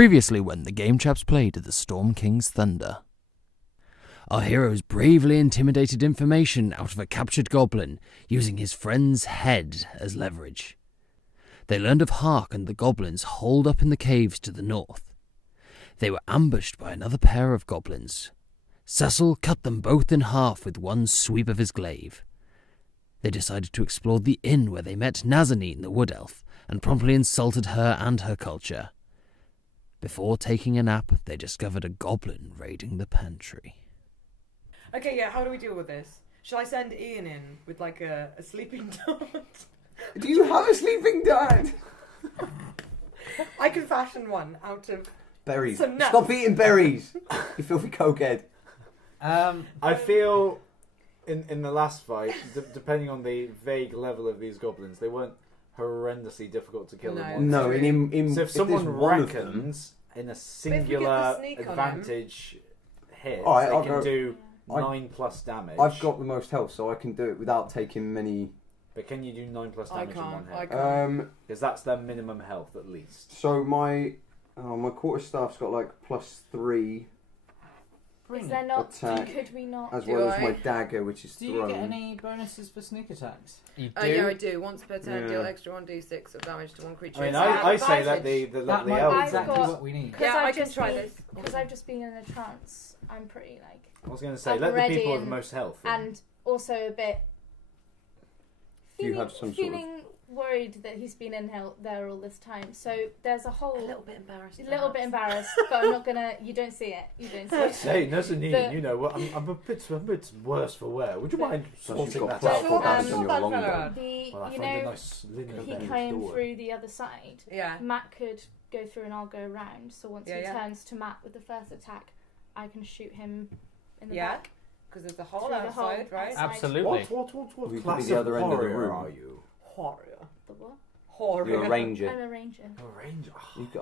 Previously when the Game Chaps played at the Storm King's Thunder. Our heroes bravely intimidated information out of a captured goblin, using his friend's head as leverage. They learned of Hark and the goblins holed up in the caves to the north. They were ambushed by another pair of goblins. Cecil cut them both in half with one sweep of his glaive. They decided to explore the inn where they met Nazanin the Wood Elf, and promptly insulted her and her culture. Before taking a nap, they discovered a goblin raiding the pantry. Okay, yeah, how do we deal with this? Shall I send Ian in with like a sleeping dart? Do you have a sleeping dart? I can fashion one out of Berries. some nuts. Stop eating berries, you filthy cokehead. I feel in the last fight, depending on the vague level of these goblins, they weren't horrendously difficult to kill. No, so if someone reckons in a singular sneak on advantage hit, Alright, they can do 9+ damage. I've got the most health, so I can do it without taking many. But can you do 9+ damage I in one can't. hit? Because that's their minimum health at least. So my quarterstaff's got like +3. Is there not? Attack, Could we not? as Do well as I? my dagger, which is Do you thrown. get any bonuses for sneak attacks? You Oh yeah, I do. Once per turn, deal Yeah. extra 1d6 of damage to one creature. I mean, Is that I say that advantage? the That lovely might be elves. I've exactly got- what we need. Yeah, I can try this. Because I've just been in a trance. I'm pretty like, I was going to say, I'm let the ready people with the and- most health in. and also a bit Do you have some sort of- feeling worried that he's been in there all this time. So there's a whole A little bit embarrassed. bit embarrassed, but I'm not gonna. You don't see it. You don't see it. Hey, Nazanin, The- you know what? I'm a bit worse for wear. Would you mind So she's sorting got that +4 out? damage on your Bad longbow. fella. The Well, I you found a know nice linen he bench came door. through the other side. Yeah. Matt could go through and I'll go around. So once Yeah, he yeah. turns to Matt with the first attack, I can shoot him in the Yeah. back. Because there's the hole Through the outside, hole right? outside. Absolutely. What We could class be the of other end of the warrior room. are you? Horror. The what? Horror. You're a ranger. I'm a ranger. A ranger.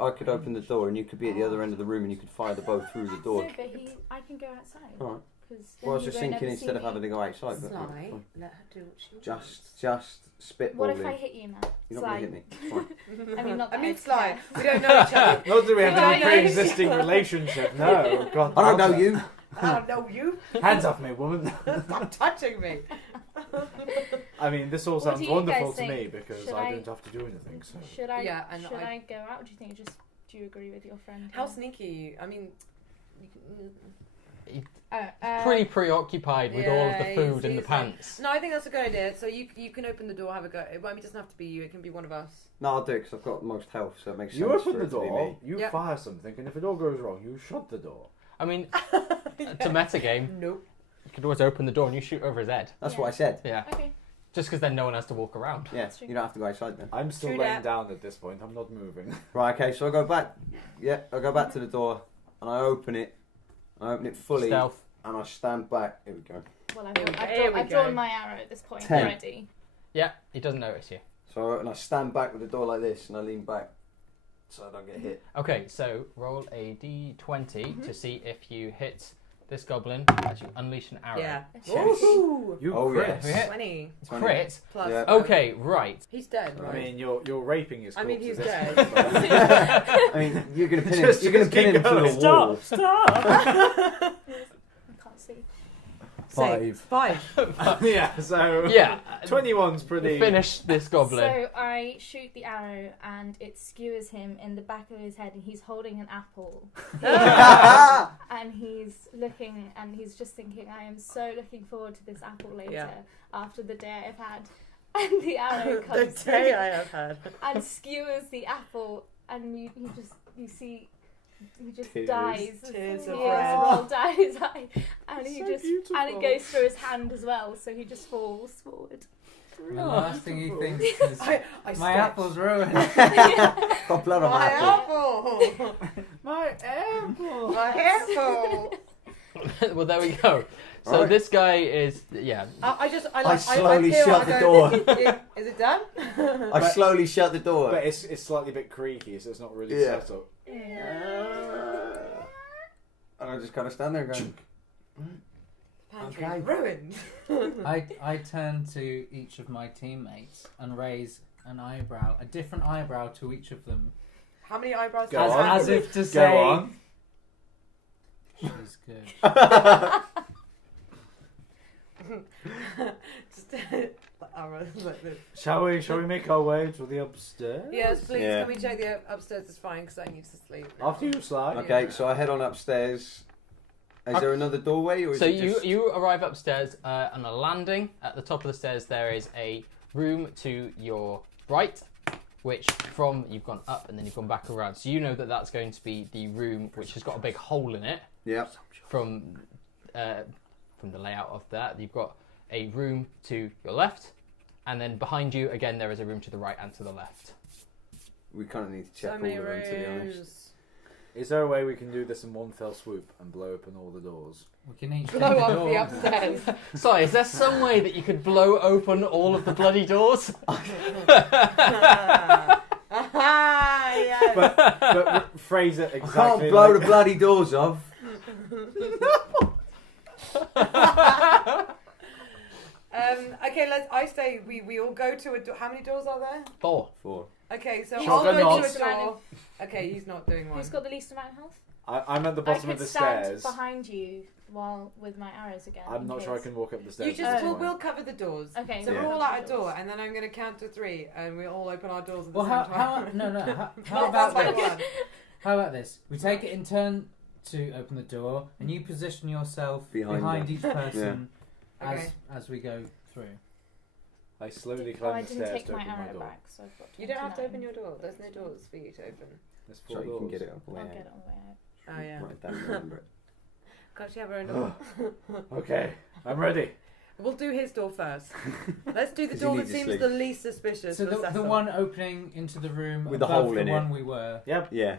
I could open the door and you could be at the other end of the room and you could fire the bow through the door. No, but I can go outside. Alright. Because Well, I was just thinking instead of having to go outside. But Sly, fine. let her do what she Just spitballing. What if I hit you, Matt? You're not going to hit me. It's fine. I mean, not I that mean, I Sly, care. we don't know each other. Not that we have No, any I know. pre-existing relationship. No, God. I don't know you. I don't know you. Hands off me, woman. Stop touching me. I mean, this all What sounds do you wonderful guys to me think? because Should I I- don't have to do anything. So. Should I? Yeah, and should I- I go out? Do you think? Do you agree with your friend? How here? sneaky are you? I mean, Pretty preoccupied with all of the yeah, food and the he's pants. no, I think that's a good idea. So you can open the door, have a go. It doesn't have to be you. It can be one of us. No, I'll do it because I've got the most health, so it makes You sense open for the it to be door, me. you Yep. fire something, and if it all goes wrong, you shut the door. I mean, to metagame, Nope. you could always open the door and you shoot over his head. That's Yeah. what I said. Yeah. Okay. Just because then no one has to walk around. Yeah, That's true. you don't have to go outside then. I'm still True laying that. down at this point. I'm not moving. Right, okay, so I go back. Yeah, I go back to the door and I open it. I open it fully Stealth. and I stand back. Here we go. Well, Here we I've go. drawn my arrow at this point 10. already. Yeah, he doesn't notice you. So and I stand back with the door like this and I lean back so I don't get hit. Okay, so roll a d20 to see if you hit this goblin as you unleash an arrow. Yeah. Yes. Ooh. You Oh, crit. yes. Hit. 20 Crit? plus. Yeah. Okay, right. He's dead, I right? mean, you're raping his I mean, corpse he's at dead. this point. I mean, you're gonna pin him. Just You're gonna keep pin him to going. the wall. Stop! I can't see. Five. Yeah, so Yeah. 21's pretty. Finish this goblin. So I shoot the arrow and it skewers him in the back of his head and he's holding an apple. And he's looking and he's just thinking, I am so looking forward to this apple later Yeah. after the day I've had. And the arrow The comes day through I have had. and skewers the apple and you see he just Tears. dies. Tears of Tears red. roll down his eye, and he So just beautiful. and it goes through his hand as well, so he just falls forward. And the last thing he thinks is, I my stretched. apple's ruined. Got blood on my My apple. apple. My apple. My apple. Well, there we go. So Right. this guy is, yeah. I slowly feel shut I the go, door. Is it done? I slowly shut the door. But it's slightly a bit creaky, so it's not really Yeah. set up. And I just kind of stand there going, Pantry Okay. ruined. I turn to each of my teammates and raise an eyebrow, a different eyebrow to each of them, How many eyebrows? Go does on. that As if to Go say, on. she's good. Just arrows like this. Shall we make our way to the upstairs? Yes, please. Yeah. Can we check the upstairs is fine because I need to sleep. now. After you slide. Okay, so I head on upstairs. Is there another doorway, or is So it just... you arrive upstairs on a landing. At the top of the stairs, there is a room to your right, which you've gone up and then you've gone back around. So you know that that's going to be the room which has got a big hole in it. Yeah. From the layout of that, you've got a room to your left, and then behind you again there is a room to the right and to the left. We kind of need to check So all many of them, to be honest. rooms. Is there a way we can do this in one fell swoop and blow open all the doors? We can each take Blow a up door. the upstairs. Sorry, is there some way that you could blow open all of the bloody doors? Yeah. But phrase it I exactly. can't blow like- the bloody doors off. Okay, I say we all go to a door. How many doors are there? 4. 4. Okay, so Shotgun I'll go knots. to a door. Okay, he's not doing one. Who's got the least amount of health? I'm at the bottom I of could the stand stairs. behind you while with my arrows again. I'm in not sure I case. can walk up the stairs. You at just this we'll, point. we'll cover the doors. Okay. So Yeah. we're all at a door, and then I'm going to count to 3, and we all open our doors at the Well, same how time. no how Not about one by this? one. How about this? We take it in turn to open the door, and you position yourself Behind each person Okay. as we go through. I slowly Oh, I climb the didn't stairs take to my open my arrow door. back, so I've got. You don't have to 29. open your door. There's no doors for you to open. There's 4 So you doors. can get it up the way I'll out. get it on the way out. Oh yeah. Right, don't remember it. Can't she have her own door? Okay, I'm ready. We'll do his door first. Let's do the 'Cause door you that need to seems sleep. the least suspicious. So for the Cecil. one opening into the room With the above hole the in it. one we were. Yep. Yeah.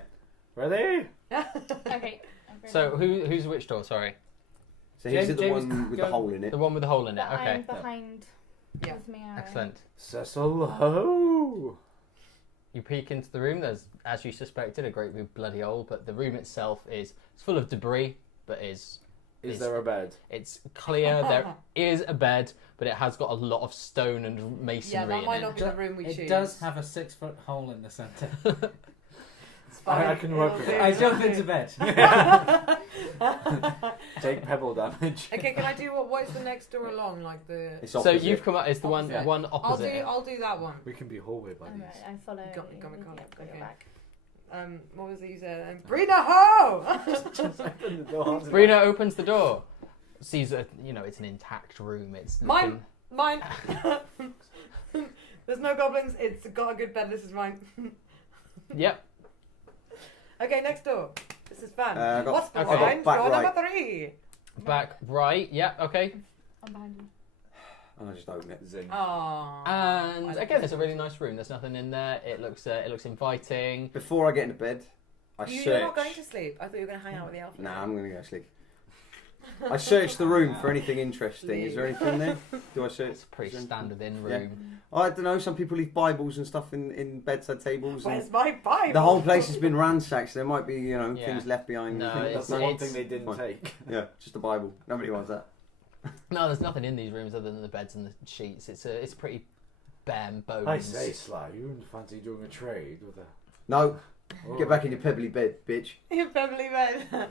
Ready? Okay. So who's which door? Sorry, So he's at the James, one with go- the hole in it. the one with the hole in it. But Okay, I'm behind Yeah. with my arrow. excellent. Cecil, ho! You peek into the room. There's, as you suspected, a great big bloody hole. But the room itself it's full of debris. But Is there a bed? it's clear there is a bed, but it has got a lot of stone and Yeah, masonry that might in not it. be the room we choose. It does have a 6-foot hole in the centre. It's fine. I can work It'll with do. that. I jump into bed. Take pebble damage. Okay, can I do what's the next door along? Like the. It's So opposite. you've come up. It's the one Opposite. one opposite. I'll do that one. We can be hallway buddies. Alright, I follow. Got me, you got me, with got the me. upgrade Okay. back. What was it you said? Brina ho! Just open the door. Brina opens the door. Sees it's an intact room. It's Mine. looking- Mine. There's no goblins. It's got a good bed. This is mine. Yep. Okay, next door. This is fun. I got- What's the okay. line? Back Door right. number 3. Back right. Yep. Okay. I'm behind you. And I just open it. Zing. Oh. And again, it's a really nice room. There's nothing in there. It looks inviting. Before I get into bed, I search. You're not going to sleep. I thought you were going to hang out with the alpha. Nah, I'm going to go to sleep. I search the room for anything interesting. Is there anything there? Do I search? It's a pretty is there standard in Yeah. room. I don't know. Some people leave Bibles and stuff in bedside tables. Where's And my Bible? the whole place has been ransacked. So there might be Yeah. things left behind. No, That's it's- the one it's- thing they didn't Fine. take. Yeah, just a Bible. Nobody wants that. No, there's nothing in these rooms other than the beds and the sheets. It's a pretty bare bones. I say, Sly, you wouldn't fancy doing a trade with a... No, get back in your pebbly bed, bitch. Your pebbly bed.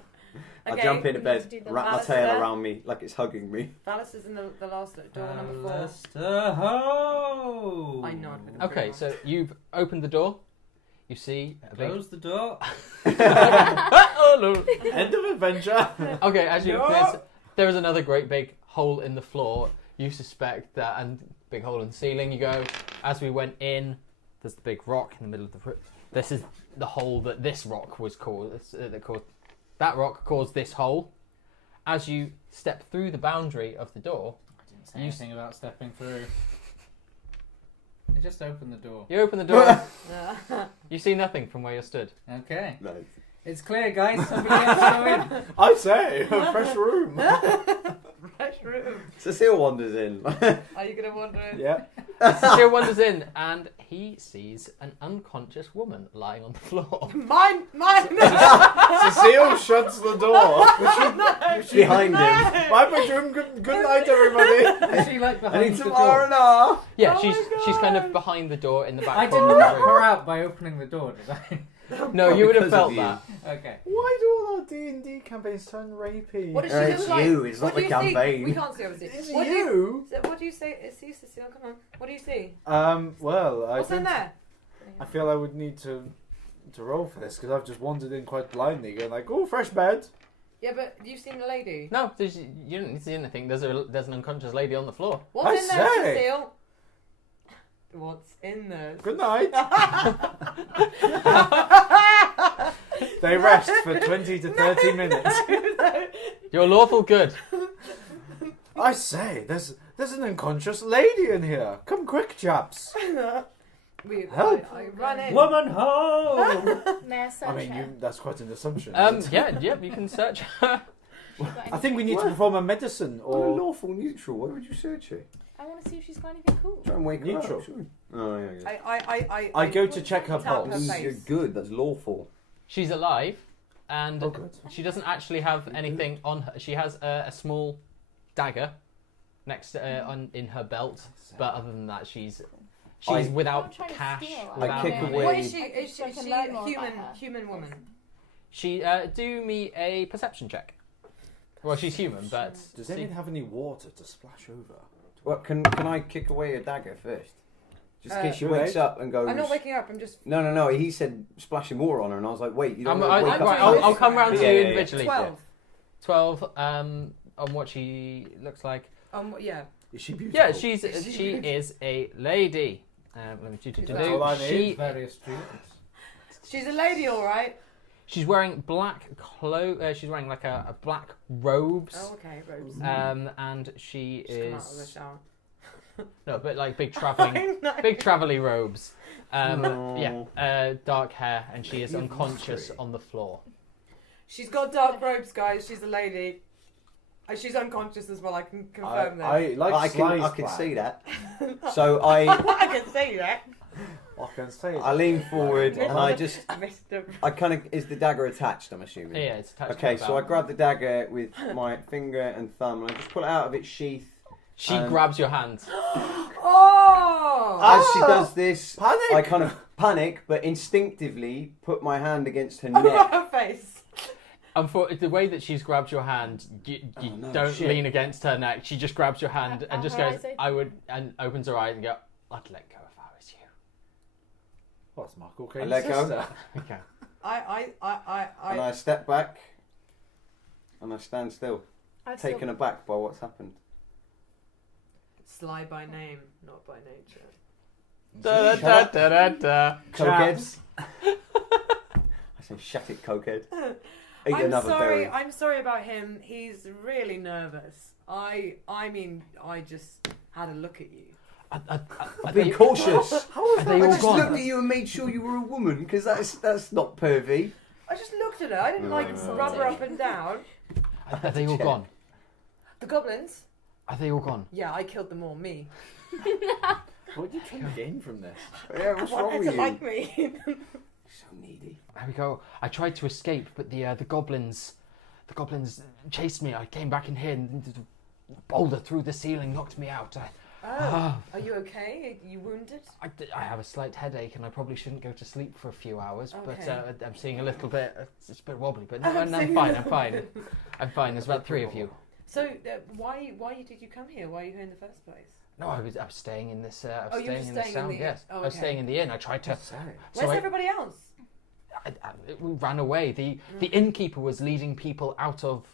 I jump into we need bed, to do the wrap my last tail there. around me like it's hugging me. Phallus is in the last door, number 4. Ho! I nod with a Okay, Brina. so you've opened the door. You see a big. Close the door. Oh no! End of adventure! Okay, as you No. there is another great big hole in the floor. You suspect that, and big hole in the ceiling. You go, as we went in, there's the big rock in the middle of the room. This is the hole that this rock was caused. That rock caused this hole. As you step through the boundary of the door, I didn't say anything about stepping through. I just opened the door. you open the door. Yeah. You see nothing from where you stood. Okay. No. It's clear, guys. Somebody else go in. I say, a fresh room. Fresh room. Cecile wanders in. Are you going to wander in? Yeah. Cecile wanders in, and he sees an unconscious woman lying on the floor. Mine! Cecile shuts the door. Behind him. My bedroom, good night, everybody. Is she like I behind need the some door? R&R. Yeah, Oh she's my she's kind of God. behind the door in the back. I corner didn't of the knock room. her out by opening the door, did I? No, you would have Because of felt you. that. Okay. Why do all our D&D campaigns turn rapey? What does she It's look like? you, it's What not do the you see? campaign. We can't see, obviously. It's What do you. what do you say? See, Cecile, come on. What do you see? Well, What's in there? I feel I would need to roll for this because I've just wandered in quite blindly, going like, "Oh, fresh bed." Yeah, but you've seen the lady. No, you didn't see anything. There's an unconscious lady on the floor. What's in there, say. Cecile? What's in there? Good night. They rest for 20 to 30 minutes. You're lawful good. I say, there's an unconscious lady in here. Come quick, chaps. Help. I run in. Woman home! May I search I mean, her? that's quite an assumption. Yeah, you can search her. I think we need to perform a medicine Or or lawful neutral. Why would you search it? I want to see if she's got anything cool. Try and wake her Neutral. up. Sure. Oh yeah. I go to check her tap pulse. face. You're good. That's lawful. She's alive, and Oh, good. she doesn't actually have anything on her. She has a small dagger next to, in her belt, but other than that, she's without I'm trying to cash. steal her. Without kick money. away- What is she? I Is can she learn more human? about her. Human woman. She do me a perception check. Well, she's human, but Does anyone have any water to splash over? Well, can I kick away a dagger first? Just in case she Too wakes late. up and goes. I'm not waking up. I'm just. No. He said splashing water on her, and I was like, wait, you don't I'm, wanna wake up. right, first? I'll come round to Yeah, you yeah, yeah. individually. 12. 12. On what she looks like. Yeah. Is she beautiful? Yeah, she is a lady. Let me do. That's all I need. She Very astute. She's a lady, all right. she's wearing black clothes. She's wearing like a black robes. Oh, okay, robes. And she She's come out of the is shower. no, but like big traveling, big travelly robes. No. Yeah, dark hair, and she is You unconscious monster. on the floor. She's got dark robes, guys. She's a lady. She's unconscious as well. I can confirm that. I like I Sly's can plan. see that. So I I can say that. I can say I lean forward and I just Mr. I kind of is the dagger attached? I'm assuming. Yeah, it's attached. Okay, to her so I belt. grab the dagger with my finger and thumb and I just pull it out of its sheath. She grabs your hand. Oh! As she does this, Panic! I kind of panic, but instinctively put my hand against her neck. Her face. And for the way that she's grabbed your hand, you Oh, no, don't shit. lean against her neck. She just grabs your hand and just her goes, eyes open? "I would," and opens her eyes and go, "I'd let go if I was you." What's Michael I Caine's let go. sister? Okay. And I step back and I stand still, I've taken still, aback by what's happened. Sly by name, not by nature. Da, da, da, da, da. Cokehead. I say, shut it, cokehead. Eat another berry. I'm sorry about him. He's really nervous. I mean, I just had a look at you. Be cautious. Are they I all just gone? looked at you and made sure you were a woman, because that's not pervy. I just looked at her. I didn't like No. rub her up and down. Are they all gone? The goblins? Are they all gone? Yeah, I killed them all. Me. What are you trying to gain from this? Yeah, what's I wrong want with her you? to like me. So needy. There we go. I tried to escape, but the goblins chased me. I came back in here, and the boulder through the ceiling knocked me out. Oh, are you okay? Are you wounded? I have a slight headache, and I probably shouldn't go to sleep for a few hours. But Okay. I'm seeing a little bit. It's a bit wobbly, but I'm I'm seeing fine. a I'm fine. I'm fine. There's about 3 of you. So, why did you come here? Why are you here in the first place? No, I was staying in this. I Oh, was you were staying in this staying in town. the- Yes, oh, I was okay. staying in the inn. I tried to. Where's I- everybody else? we ran away. The innkeeper was leading people out of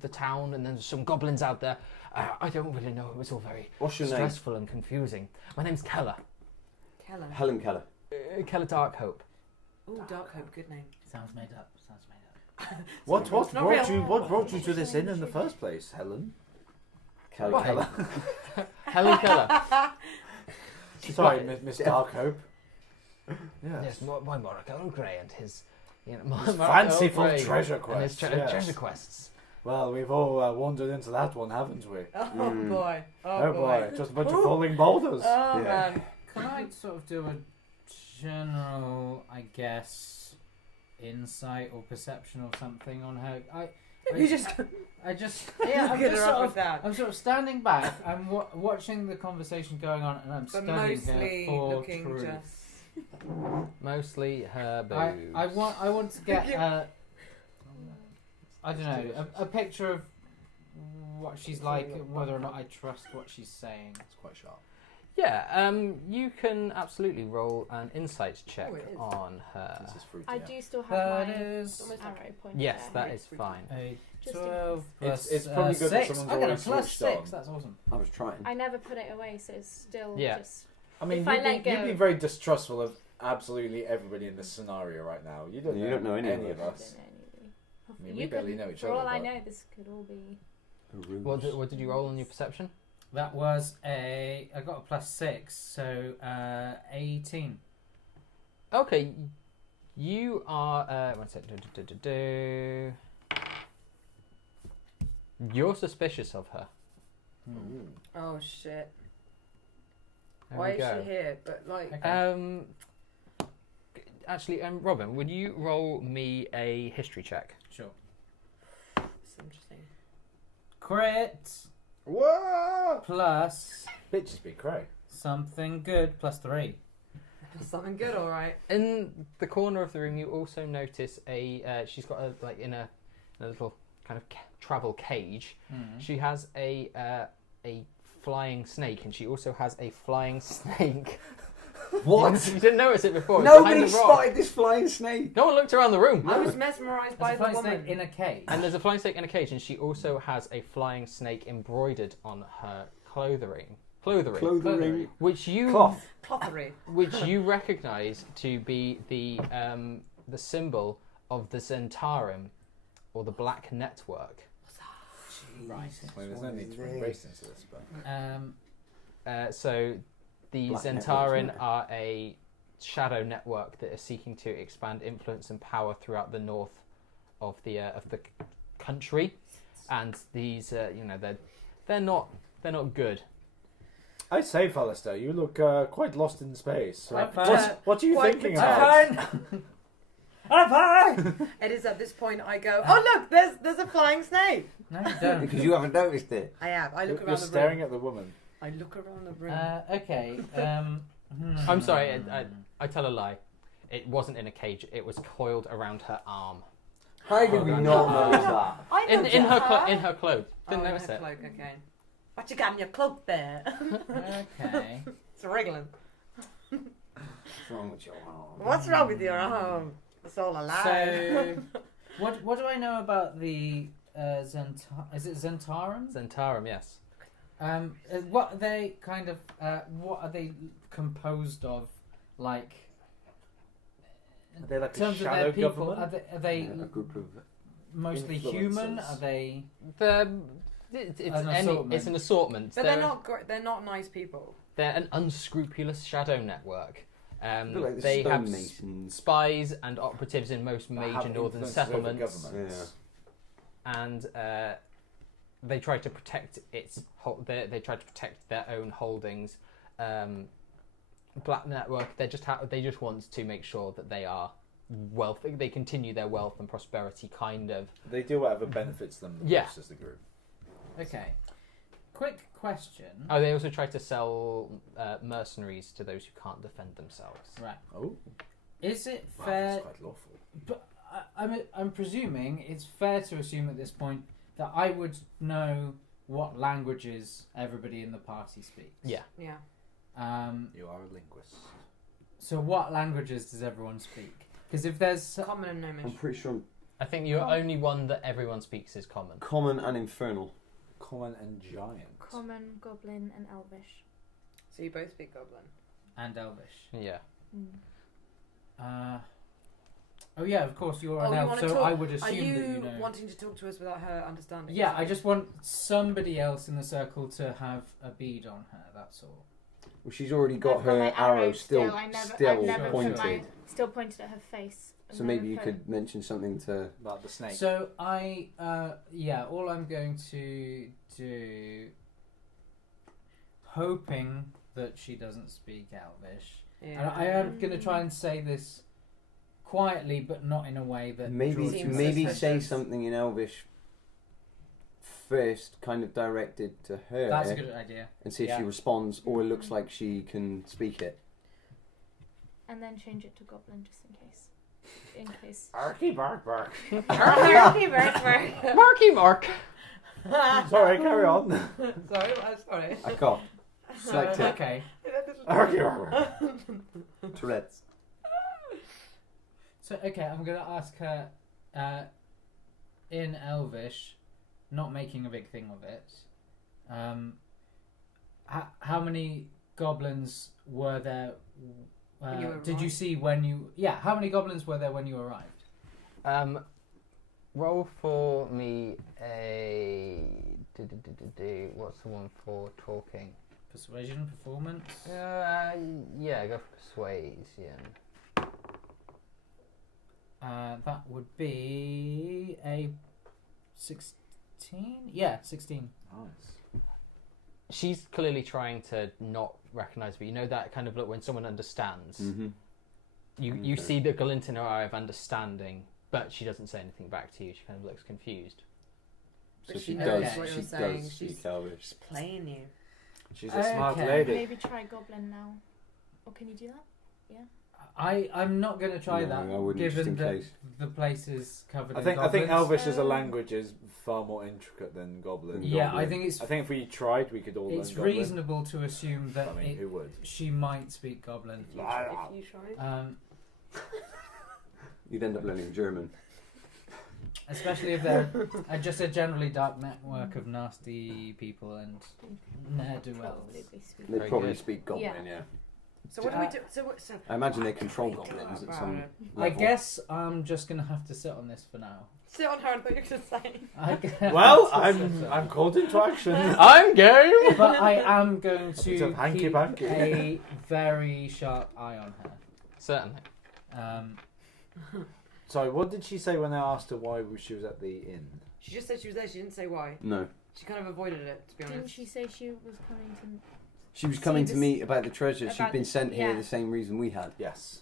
the town, and then there's some goblins out there. I don't really know. It was all very What's your name? stressful and confusing. My name's Keller. Keller. Helen Keller. Keller Darkhope. Oh, Darkhope, good name. Sounds made up. What It's not real. brought you to this inn in the first place, Helen? Keller. Keller. Helen Keller. Sorry, Right. Miss Darkhope. Yes. Yes, my Morocco Grey and his, His Morocco fanciful Grey treasure and his quests. Yes. treasure quests. Well, we've all wandered into that one, haven't we? Oh Mm. boy. Oh boy, just a bunch of Ooh. falling boulders. Oh Yeah. man. Can I sort of do a general, I guess, insight or perception or something on her? You just yeah, I'm get just her sort up of with that. I'm sort of standing back. I'm watching the conversation going on, and I'm But studying her mostly for looking truth. just. Mostly her boobs. I want to get I don't know, a picture of what she's like, whether or not I trust what she's saying. It's quite sharp. Yeah, you can absolutely roll an insight check Oh, it is. on her. This is fruity. I do still have That my is arrow pointer. Yes, that is fine. a Just in 12 plus It's probably good that 6. someone's I got a already plus switched 6. on. That's awesome. I was trying. I never put it away, so it's still Yeah. just. I mean, If I let you'd go- be very distrustful of absolutely everybody in this scenario right now. You don't know any of I us. don't know anybody. I mean, we You barely could- know each For all other, I but- know, this could all be. What did you roll on your perception? That was I got a plus 6, so 18. Okay, you are. One sec. You're suspicious of her. Oh shit! There Why we is go. she here? But like, Okay. Actually, Robin, would you roll me a history check? Sure. it's interesting. Crit Whoa! plus Bitches be cray. something good plus 3. Something good, all right. In the corner of the room, you also notice she's got in a little kind of travel cage. She has a flying snake, and she also has a flying snake. What? You didn't notice it before. It's Nobody behind the rock. spotted this flying snake. No one looked around the room. I was mesmerised by There's the a flying woman. snake in a cage. And there's a flying snake in a cage, and she also has a flying snake embroidered on her clothing, Clothing. which you Clottery. which you recognise to be the symbol of the Zentarum, or the Black Network. Right. Well, there's no need to bring race into this, but So the Black Zentarin Network. are a shadow network that is seeking to expand influence and power throughout the north of the country, and these they're not good. I say, Fallister, you look quite lost in space. I'm fine. What are you Quite thinking perturbed. about? I'm fine. I'm fine. It is at this point I go, oh look, there's a flying snake. No, you don't. Because you haven't noticed it. I have. I look You're around the staring room. at the woman. I look around the room. Okay. I'm sorry, I tell a lie. It wasn't in a cage. It was coiled around her arm. How did we not notice that? I In looked in at her her. in her clothes. Didn't in notice her it. cloak, okay. What you got in your cloak there? Okay. It's wriggling. What's wrong with your arm? What's wrong with your arm? It's all alive. So, what do I know about the Is it Zentarum? Zentarum, yes. What are they kind of? What are they composed of? Like, Are they like in a terms of shadow their people, government? are they Yeah, a group of mostly human? influencers. Are they? It's an assortment. But they're not they're not nice people. They're an unscrupulous shadow network. Look like the They have stonemasons. spies and operatives in most That major have northern influence over settlements, governments. and they try to protect they try to protect their own holdings. Black Network, they just want to make sure that they are wealthy. They continue their wealth and prosperity, kind of. They do whatever benefits them Yeah. most as the group. Okay. Quick question. Oh, they also try to sell mercenaries to those who can't defend themselves. Right. Oh, Is it wow, fair? that's quite lawful. But I'm presuming it's fair to assume at this point that I would know what languages everybody in the party speaks. Yeah. Yeah. You are a linguist. So what languages does everyone speak? Because if there's Common and I'm gnomish. pretty sure I think your only one that everyone speaks is common. common and infernal. Common and giant. Common, goblin, and elvish. So you both speak goblin. and Elvish. Yeah. Oh yeah, of course you're an you elf, wanna so talk? I would Are assume you that you know. wanting to talk to us without her understanding? Yeah, I just want somebody else in the circle to have a bead on her. That's all. Well, she's already got I've her my arrow still I've never pointed. put my still pointed at her face. I've So never maybe you put- could mention something to. About the snake. So I, all I'm going to do, hoping that she doesn't speak Elvish, Yeah. and I am going to try and say this quietly, but not in a way that Maybe draws maybe attention. say something in Elvish first, kind of directed to her, That's a good idea. and see if yeah. she responds, or it looks like she can speak it. and then change it to goblin just in case. In case. Arky bark bark. Marky Mark. Sorry, carry on. Sorry, sorry. I cough. Select it. Okay. Arky bark bark. Tourette's. So okay, I'm gonna ask her in Elvish, not making a big thing of it. How many goblins were there? When you Did you arrived? see when you? Yeah, how many goblins were there when you arrived? Roll for me a. What's the one for talking? Persuasion, performance. Yeah, go for persuasion. That would be a 16. Yeah, 16. Nice. She's clearly trying to not recognise, but you know that kind of look when someone understands. Mm-hmm. You Okay. see the glint in her eye of understanding, but she doesn't say anything back to you. She kind of looks confused. So But she she does. knows what She you're saying. does She's- speak Elvish. Just playing you. She's a smart Okay. lady. Maybe try goblin now. Or can you do that? I'm not going to try No, that, I wouldn't, just given in that case. the place is covered I in think goblins. Elvish as a Um, language is far more intricate than Goblin. Yeah, Goblin. I think I think if we tried, we could all learn it's Goblin. reasonable to assume that I mean, who would? she might speak goblin. If you tried. You'd end up learning German. Especially if they're just a generally dark network of nasty people and ne'er-do-wells. Probably speak. They'd Very probably good. speak Goblin, yeah. So what do we do? So I imagine they control goblins at some I level. guess I'm just going to have to sit on this for now. sit on her and what you're going to say. I guess Well, I'll sit on I'm called into action. I'm game! But I am going It's to a hanky keep panky. a very sharp eye on her. Certainly. Sorry, what did she say when I asked her why she was at the inn? She just said she was there. She didn't say why. No. She kind of avoided it, to be Didn't honest. she say she was coming to? She was See coming to this- meet about the treasure. She'd about been the- sent here yeah. the same reason we had. Yes.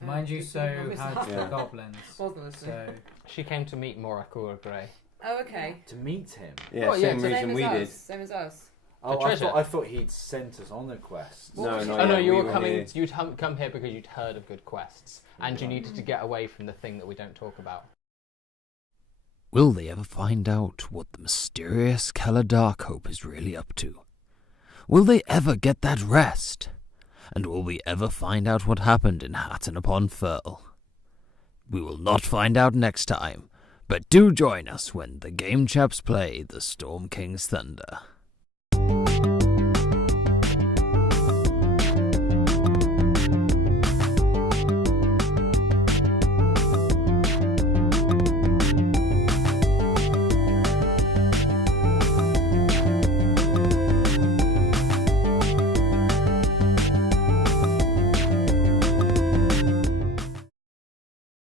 Mind you, so how Yeah. the goblins. Wasn't listening. So She came to meet Morakura Grey. Oh, okay. To meet him. Yeah, Oh, yeah, same so reason Same we as did. us. Same as us. Oh, treasure. I thought he'd sent us on a quest. What No, was no, she- Oh no, yeah, you we were were coming. here. You'd come here because you'd heard of good quests, and you Right. needed to get away from the thing that we don't talk about. Will they ever find out what the mysterious Keller Darkhope is really up to? Will they ever get that rest? And will we ever find out what happened in Hatton upon Firle? We will not find out next time, but do join us when the Game Chaps play the Storm King's Thunder.